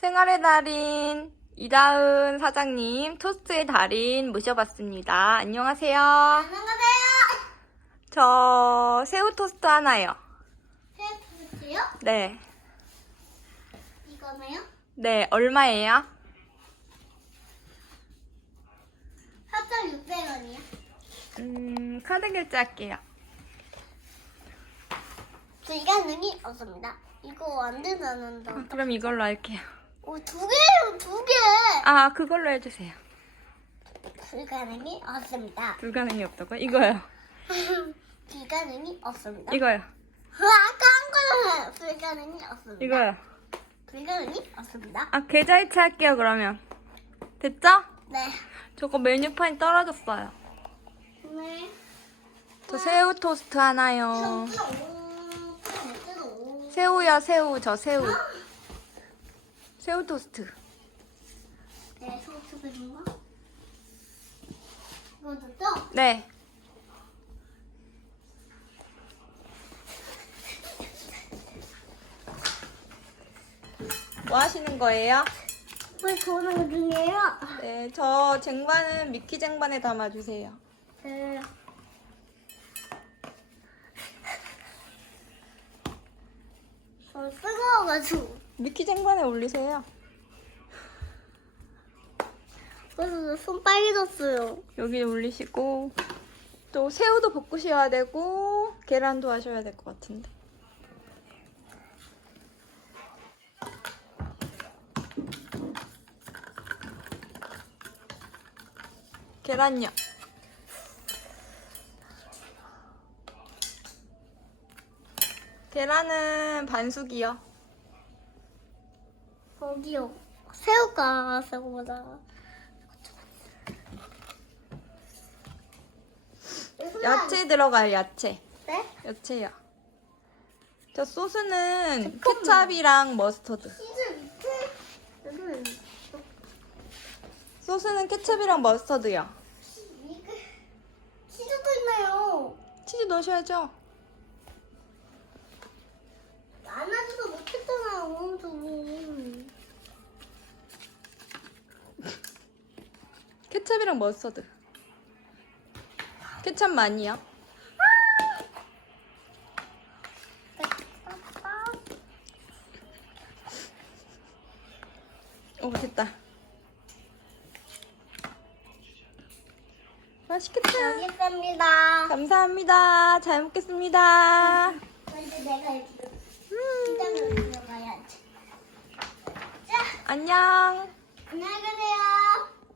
생활의 달인 이다은 사장님 토스트의 달인 모셔봤습니다. 안녕하세요. 안녕하세요. 저 새우 토스트 하나요. 테이프요? 네. 이거네요? 네, 얼마예요? 4,600원이요. 음, 카드 결제할게요. 불가능이 없습니다. 이거 안 된다는다. 아, 그럼 이걸로 할게요. 오, 두 개요, 두 개. 아, 그걸로 해주세요. 불가능이 없습니다. 불가능이 없다고? 이거요. 불가능이 없습니다. 이거요. 아까 한 거는 불가능이 없습니다. 이거요. 불가능이 없습니다. 아, 계좌 이체 할게요, 그러면. 됐죠? 네. 저거 메뉴판이 떨어졌어요. 네. 저 새우 토스트 하나요. 새우요, 새우. 저 새우. 새우 토스트. 네, 소스인가? 이거도 또? 네. 뭐 하시는 거예요? 왜 그러는 중이에요? 네, 저 쟁반은 미키 쟁반에 담아주세요. 네. 저 뜨거워가지고 미키 쟁반에 올리세요. 그래서 손 빨개졌어요. 여기 올리시고 또 새우도 볶으셔야 되고 계란도 하셔야 될 것 같은데. 계란요. 계란은 반숙이요. 거기요. 새우가 새우보다. 야채 들어가요, 야채. 네? 야채요. 저 소스는 잠깐만. 케찹이랑 머스터드. 치즈 밑에 여기는 소스는 케찹이랑 머스터드요. 치즈도 있나요? 치즈 넣으셔야죠. 안아줘도 못했잖아요. 좀. 케찹이랑 머스터드. 케찹 많이요. 오, 됐다. 맛있겠다. 여기 있습니다. 감사합니다. 잘 먹겠습니다. 이제 내가 이렇게 음, 시장을 들어가야지. 자, 안녕. 안녕히 가세요.